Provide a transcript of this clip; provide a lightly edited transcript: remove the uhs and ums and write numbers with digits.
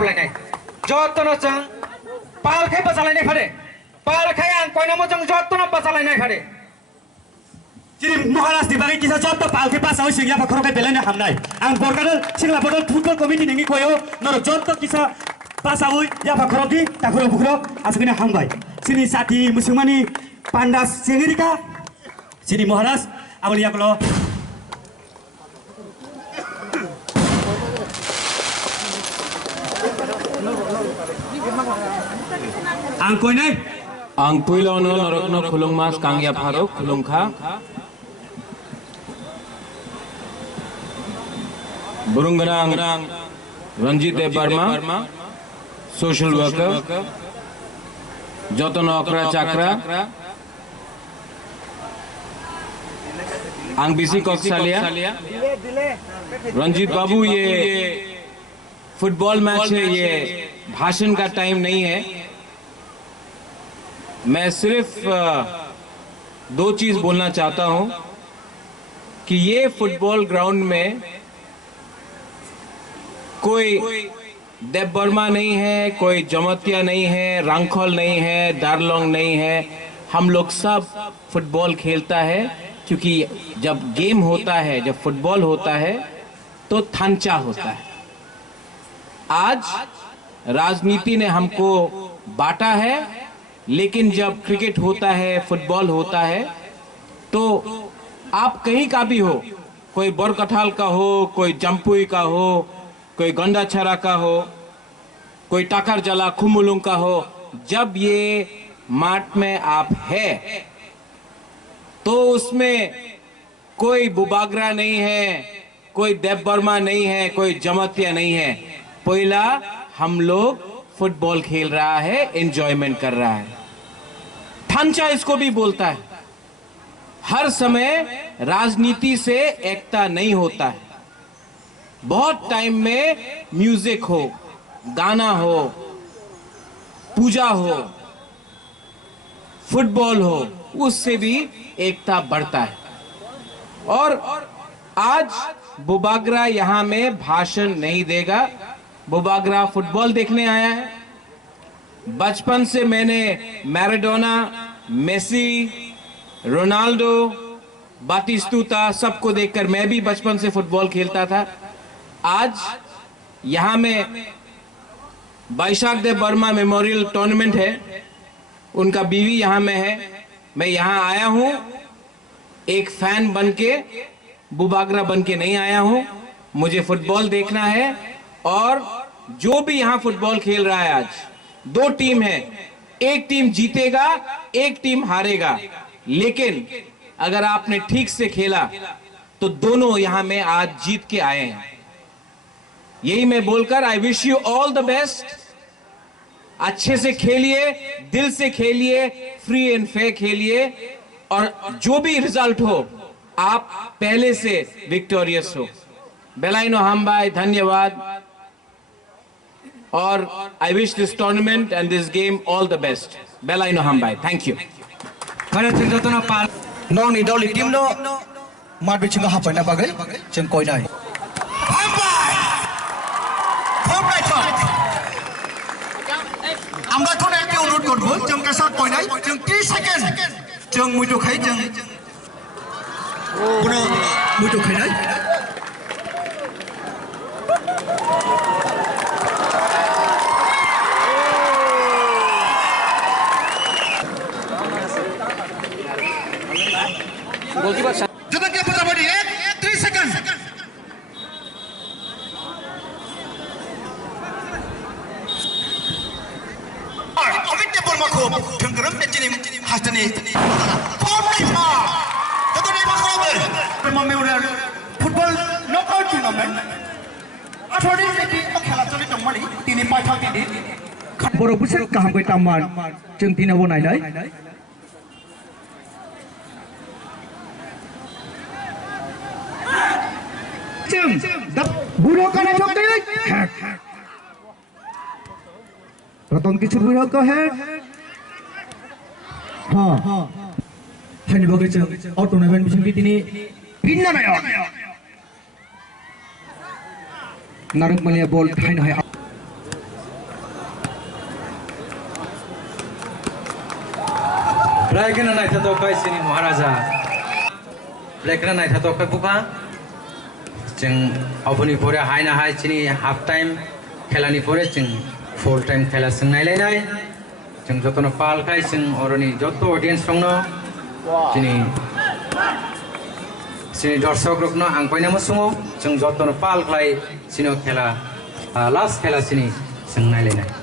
खारलायनाय जतनो जों पालखै बाजालायनाय फादे पालखै आं कयनामो जों जतनो बाजालायनाय फादे जिरि महाराज दिबागै किसा जत पालखै पासाव सिंगिया फखरखै बेलायनो हामनाय आं बरगादल सिंला बदल फुटबल कमिटि नोंनि खयो नर जत किसा पासाव या फखरखि ताखुरो फुखरो आसबिना हामबाय सिनि साथि मुसलमानी पांडा सेंगिरिका जिरि महाराज आबलियाकलो आं कोइनाय आं पुइलावनो नरकनो खुलुंमास कांगिया pharaoh खुलुंखा बुरुंगनां Ranjit Verma social worker जतन अकरा चाकरा आं बिसी कौशलिया रंजीत बाबू ये फुटबॉल मैच है ये भाषण का टाइम नहीं है मैं सिर्फ दो चीज बोलना चाहता हूं कि ये फुटबॉल ग्राउंड में कोई देव वर्मा नहीं है कोई जमतिया नहीं है रांखोल नहीं है दारलोंग नहीं है हम लोग सब फुटबॉल खेलता है क्योंकि जब गेम होता है जब फुटबॉल होता है तो थांचा होता है आज राजनीति ने हमको बांटा है लेकिन जब क्रिकेट होता है फुटबॉल होता है तो आप कहीं का भी हो कोई बोरकठाल का हो कोई जम्पुई का हो कोई गंडाछरा का हो कोई टाकर जला खुमुलुंग का हो जब ये माठ में आप है तो उसमें कोई बुबागरा नहीं है कोई देव वर्मा नहीं है कोई जमतिया नहीं है पहला हम लोग फुटबॉल खेल रहा है एंजॉयमेंट कर रहा है थांचा इसको भी बोलता है हर समय राजनीति से एकता नहीं होता है बहुत टाइम में म्यूजिक हो गाना हो पूजा हो फुटबॉल हो उससे भी एकता बढ़ता है और आज बुबागरा यहां में भाषण नहीं देगा बुबागरा फुटबॉल देखने आया है बचपन से मैंने मैराडोना मेसी रोनाल्डो बातिस्तुता सबको देखकर मैं भी बचपन से फुटबॉल खेलता था आज यहां में बैशाख देव वर्मा मेमोरियल टूर्नामेंट है उनका बीवी यहां में है मैं यहां आया हूं एक फैन बनके बुबागरा बनके नहीं आया हूं मुझे फुटबॉल देखना है और जो भी यहां फुटबॉल खेल रहा है आज दो टीम है एक टीम जीतेगा एक टीम हारेगा लेकिन अगर आपने ठीक से खेला तो दोनों यहां में आज जीत के आए हैं यही मैं बोलकर I wish you all the best अच्छे से खेलिए दिल से खेलिए फ्री एंड फेयर खेलिए और जो भी रिजल्ट हो आप पहले से विक्टोरियस हो बेलाइनो हमबाई धन्यवाद और I wish this tournament and this game all the best बेलाइनो हमबाई थैंक यू नंनि दलि टीमनो माद बिथिङाव हाबफैना बागै जों कयनाय আমরা কোন একটি অনুরোধ করব जों কাছে কয়নাই जों 30 সেকেন্ড जों मुइदुखाय जों কোন मुइदुखाय নাই गोलकीपर जब के फटाफट 30 सेकंड अमित बोरमाखौ थोंगोरम बेटिनि हास्थानि फर्मनिफा जतने माखाबो मेमोरियल फुटबल नकआउट टुर्नामेंट 18 सेथि खेला चलि दंमोन दिनै मायथांनि बर'फोर गाहामखै तामान जों दिनाव नायनाय बुढ़ो का नहीं छोड़ते रतन किशोर बुढ़ो का है हाँ हनी बगैचा और टूर्नामेंट में भी तिनी गिनना नहीं नारंग मलिया बॉल ठाइन है Blackna naik tato kai sini Maharaja. Blackna naik tato kai buka. Jeng aboni pore hai na hai sini half time khelani pore jeng full time khela seng nai lai. Jeng joto na pal kai seng oroni joto audience rong no. Sini dorsok rok no ang koina mo sungo jeng joto na pal kai sini khela last khela sini seng nai lai.